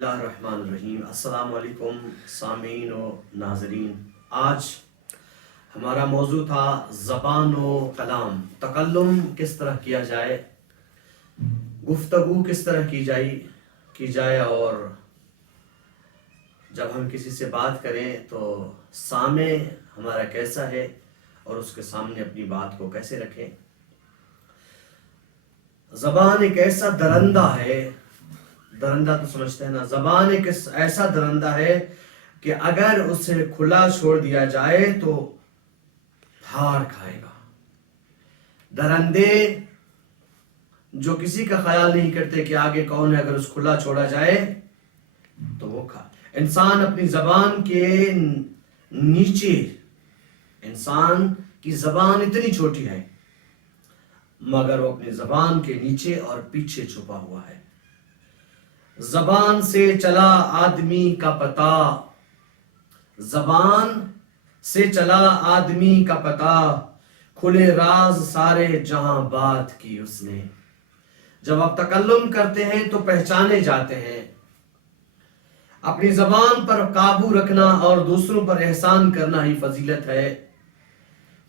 اللہ الرحمن الرحیم۔ السلام علیکم سامعین و ناظرین۔ آج ہمارا موضوع تھا زبان و کلام، تکلم کس طرح کیا جائے، گفتگو کس طرح کی جائے اور جب ہم کسی سے بات کریں تو سامع ہمارا کیسا ہے اور اس کے سامنے اپنی بات کو کیسے رکھیں۔ زبان ایک ایسا درندہ ہے، درندہ تو سمجھتے ہیں نا، زبان ایک ایسا درندہ ہے کہ اگر اسے کھلا چھوڑ دیا جائے تو پھاڑ کھائے گا۔ درندے جو کسی کا خیال نہیں کرتے کہ آگے کون ہے، اگر اس کھلا چھوڑا جائے تو وہ انسان اپنی زبان کے نیچے، انسان کی زبان اتنی چھوٹی ہے مگر وہ اپنی زبان کے نیچے اور پیچھے چھپا ہوا ہے۔ زبان سے چلا آدمی کا پتہ، زبان سے چلا آدمی کا پتہ، کھلے راز سارے جہاں بات کی اس نے۔ جب آپ تکلم کرتے ہیں تو پہچانے جاتے ہیں۔ اپنی زبان پر قابو رکھنا اور دوسروں پر احسان کرنا ہی فضیلت ہے۔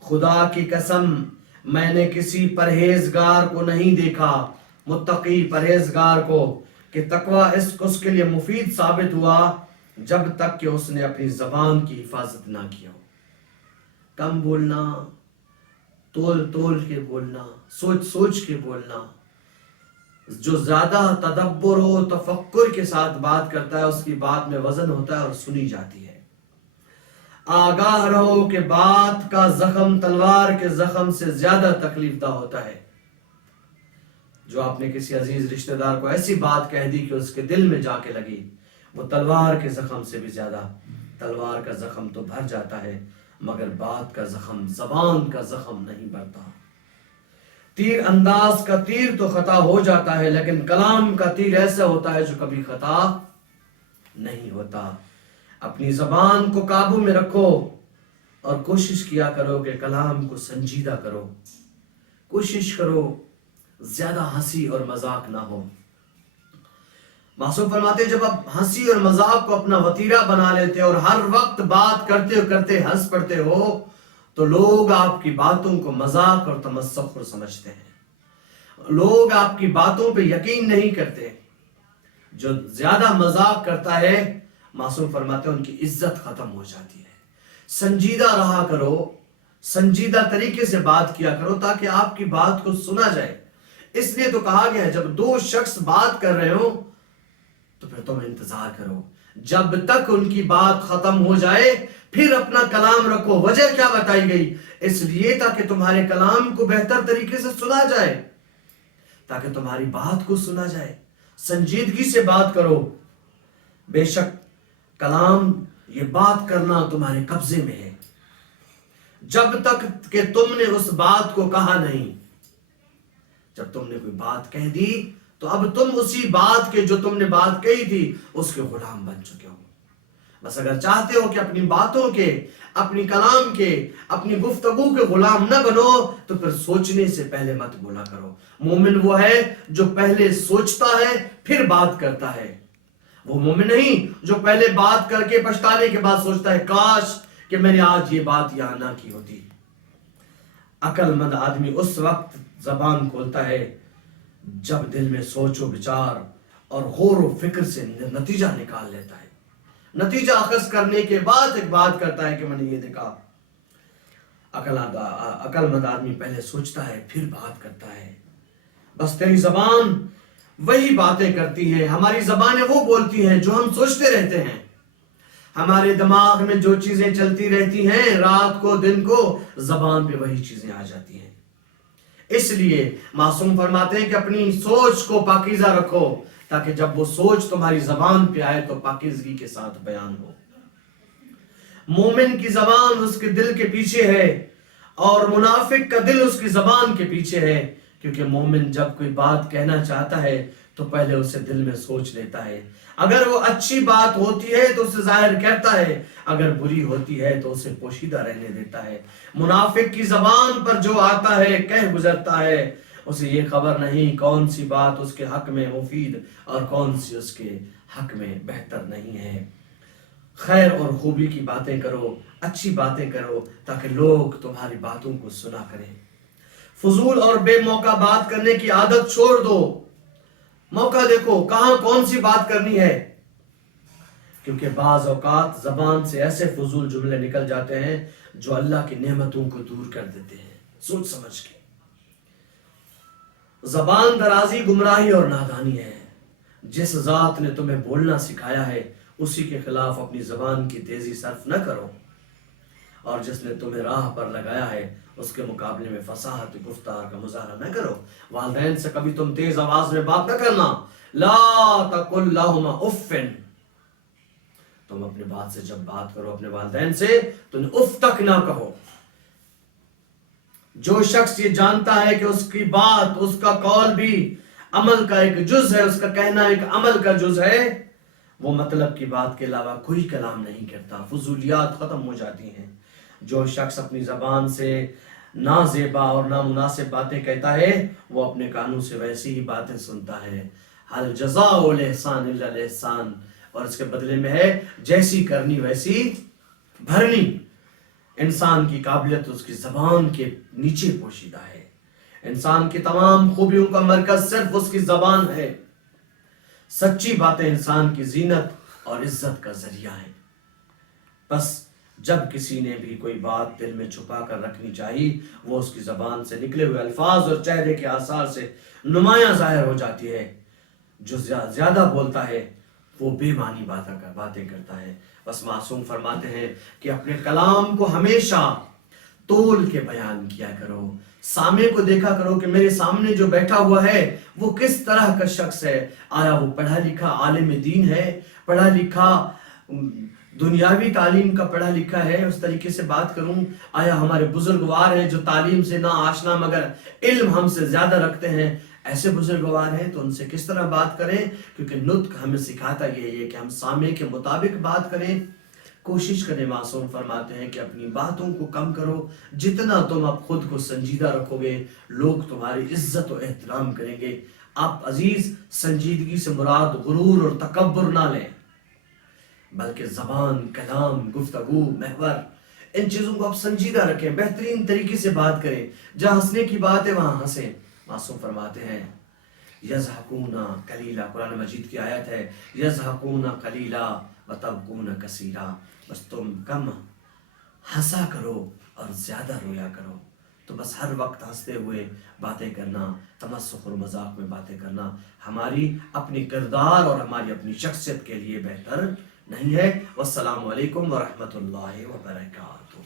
خدا کی قسم میں نے کسی پرہیزگار کو نہیں دیکھا، متقی پرہیزگار کو، کہ تقوی اس کے لیے مفید ثابت ہوا جب تک کہ اس نے اپنی زبان کی حفاظت نہ کیا ہو۔ کم بولنا، تول کے بولنا، سوچ کے بولنا، جو زیادہ تدبر و تفکر کے ساتھ بات کرتا ہے اس کی بات میں وزن ہوتا ہے اور سنی جاتی ہے۔ آگاہ رہو کہ بات کا زخم تلوار کے زخم سے زیادہ تکلیف دہ ہوتا ہے۔ جو آپ نے کسی عزیز رشتہ دار کو ایسی بات کہہ دی کہ اس کے دل میں جا کے لگی، وہ تلوار کے زخم سے بھی زیادہ، تلوار کا زخم تو بھر جاتا ہے مگر بات کا زخم، زبان کا زخم نہیں بھرتا۔ تیر انداز کا تیر تو خطا ہو جاتا ہے لیکن کلام کا تیر ایسا ہوتا ہے جو کبھی خطا نہیں ہوتا۔ اپنی زبان کو قابو میں رکھو اور کوشش کیا کرو کہ کلام کو سنجیدہ کرو۔ کوشش کرو زیادہ ہنسی اور مذاق نہ ہو۔ معصوم فرماتے جب آپ ہنسی اور مذاق کو اپنا وتیرہ بنا لیتے اور ہر وقت بات کرتے ہنس پڑتے ہو تو لوگ آپ کی باتوں کو مذاق اور تمسخر سمجھتے ہیں۔ لوگ آپ کی باتوں پہ یقین نہیں کرتے۔ جو زیادہ مذاق کرتا ہے، معصوم فرماتے ہیں ان کی عزت ختم ہو جاتی ہے۔ سنجیدہ رہا کرو، سنجیدہ طریقے سے بات کیا کرو تاکہ آپ کی بات کو سنا جائے۔ اس لیے تو کہا گیا ہے جب دو شخص بات کر رہے ہو تو پھر تم انتظار کرو جب تک ان کی بات ختم ہو جائے، پھر اپنا کلام رکھو۔ وجہ کیا بتائی گئی؟ اس لیے تاکہ تمہارے کلام کو بہتر طریقے سے سنا جائے، تاکہ تمہاری بات کو سنا جائے۔ سنجیدگی سے بات کرو۔ بے شک کلام، یہ بات کرنا تمہارے قبضے میں ہے جب تک کہ تم نے اس بات کو کہا نہیں۔ جب تم نے کوئی بات کہہ دی تو اب تم اسی بات کے، جو تم نے بات کہی تھی، اس کے غلام بن چکے ہو۔ بس اگر چاہتے ہو کہ اپنی باتوں کے، اپنی کلام کے، اپنی گفتگو کے غلام نہ بنو تو پھر سوچنے سے پہلے مت بولا کرو۔ مومن وہ ہے جو پہلے سوچتا ہے پھر بات کرتا ہے۔ وہ مومن نہیں جو پہلے بات کر کے پچھتانے کے بعد سوچتا ہے کاش کہ میں نے آج یہ بات یہاں نہ کی ہوتی۔ عقل مند آدمی اس وقت زبان کھولتا ہے جب دل میں سوچ و بچار اور غور و فکر سے نتیجہ نکال لیتا ہے۔ نتیجہ اخذ کرنے کے بعد ایک بات کرتا ہے کہ میں نے یہ دیکھا۔ عقل مند آدمی پہلے سوچتا ہے پھر بات کرتا ہے۔ بس تیری زبان وہی باتیں کرتی ہے، ہماری زبانیں وہ بولتی ہیں جو ہم سوچتے رہتے ہیں۔ ہمارے دماغ میں جو چیزیں چلتی رہتی ہیں رات کو دن کو، زبان پہ وہی چیزیں آ جاتی ہیں۔ اس لیے معصوم فرماتے ہیں کہ اپنی سوچ کو پاکیزہ رکھو تاکہ جب وہ سوچ تمہاری زبان پہ آئے تو پاکیزگی کے ساتھ بیان ہو۔ مومن کی زبان اس کے دل کے پیچھے ہے اور منافق کا دل اس کی زبان کے پیچھے ہے، کیونکہ مومن جب کوئی بات کہنا چاہتا ہے تو پہلے اسے دل میں سوچ لیتا ہے۔ اگر وہ اچھی بات ہوتی ہے تو اسے ظاہر کرتا ہے، اگر بری ہوتی ہے تو اسے پوشیدہ رہنے دیتا ہے۔ منافق کی زبان پر جو آتا ہے کہہ گزرتا ہے، اسے یہ خبر نہیں کون سی بات اس کے حق میں مفید اور کون سی اس کے حق میں بہتر نہیں ہے۔ خیر اور خوبی کی باتیں کرو، اچھی باتیں کرو تاکہ لوگ تمہاری باتوں کو سنا کریں۔ فضول اور بے موقع بات کرنے کی عادت چھوڑ دو۔ موقع دیکھو کہاں کون سی بات کرنی ہے، کیونکہ بعض اوقات زبان سے ایسے فضول جملے نکل جاتے ہیں جو اللہ کی نعمتوں کو دور کر دیتے ہیں سوچ سمجھ کے۔ زبان درازی گمراہی اور نادانی ہے۔ جس ذات نے تمہیں بولنا سکھایا ہے اسی کے خلاف اپنی زبان کی تیزی صرف نہ کرو، اور جس نے تمہیں راہ پر لگایا ہے اس کے مقابلے میں فصاحت گفتار کا مظاہرہ نہ کرو۔ والدین سے کبھی تم تیز آواز میں بات نہ کرنا۔ لا تقل لہما اف، تم اپنے بات سے جب بات کرو اپنے والدین سے تو اف تک نہ کہو۔ جو شخص یہ جانتا ہے کہ اس کی بات، اس کا قول بھی عمل کا ایک جز ہے، اس کا کہنا ایک عمل کا جز ہے، وہ مطلب کی بات کے علاوہ کوئی کلام نہیں کرتا، فضولیات ختم ہو جاتی ہیں۔ جو شخص اپنی زبان سے نازیبا اور نامناسب باتیں کہتا ہے وہ اپنے کانوں سے ویسی ہی باتیں سنتا ہے۔ حل جزاء الاحسان الا الاحسان، اور اس کے بدلے میں ہے جیسی کرنی ویسی بھرنی۔ انسان کی قابلیت اس کی زبان کے نیچے پوشیدہ ہے۔ انسان کی تمام خوبیوں کا مرکز صرف اس کی زبان ہے۔ سچی باتیں انسان کی زینت اور عزت کا ذریعہ ہیں۔ بس جب کسی نے بھی کوئی بات دل میں چھپا کر رکھنی چاہیے وہ اس کی زبان سے نکلے ہوئے الفاظ اور چہرے کے آثار سے نمایاں ظاہر ہو جاتی ہے۔ جو زیادہ بولتا ہے وہ بے معنی باتیں کرتا ہے۔ بس معصوم فرماتے ہیں کہ اپنے کلام کو ہمیشہ تول کے بیان کیا کرو۔ سامع کو دیکھا کرو کہ میرے سامنے جو بیٹھا ہوا ہے وہ کس طرح کا شخص ہے۔ آیا وہ پڑھا لکھا عالم دین ہے، پڑھا لکھا دنیاوی تعلیم کا پڑھا لکھا ہے، اس طریقے سے بات کروں۔ آیا ہمارے بزرگوار ہیں جو تعلیم سے نہ آشنا مگر علم ہم سے زیادہ رکھتے ہیں، ایسے بزرگوار ہیں تو ان سے کس طرح بات کریں، کیونکہ نطق ہمیں سکھاتا یہ ہے کہ ہم سامع کے مطابق بات کریں۔ کوشش کریں، معصوم فرماتے ہیں کہ اپنی باتوں کو کم کرو۔ جتنا تم اب خود کو سنجیدہ رکھو گے لوگ تمہاری عزت و احترام کریں گے۔ آپ عزیز سنجیدگی سے مراد غرور اور تکبر نہ لیں، بلکہ زبان، کلام، گفتگو، محور، ان چیزوں کو آپ سنجیدہ رکھیں، بہترین طریقے سے بات کریں۔ جہاں ہنسنے کی بات ہے وہاں ہنسیں۔ معصوم فرماتے ہیں یضحکون قلیلا، قرآن مجید کی آیت ہے، یضحکون قلیلا وتبکون کثیرا، بس تم کم ہنسا کرو اور زیادہ رویا کرو۔ تو بس ہر وقت ہنستے ہوئے باتیں کرنا، تمسخر اور مذاق میں باتیں کرنا ہماری اپنی کردار اور ہماری اپنی شخصیت کے لیے بہتر نہیں ہے۔ والسلام علیکم ورحمۃ اللہ وبرکاتہ۔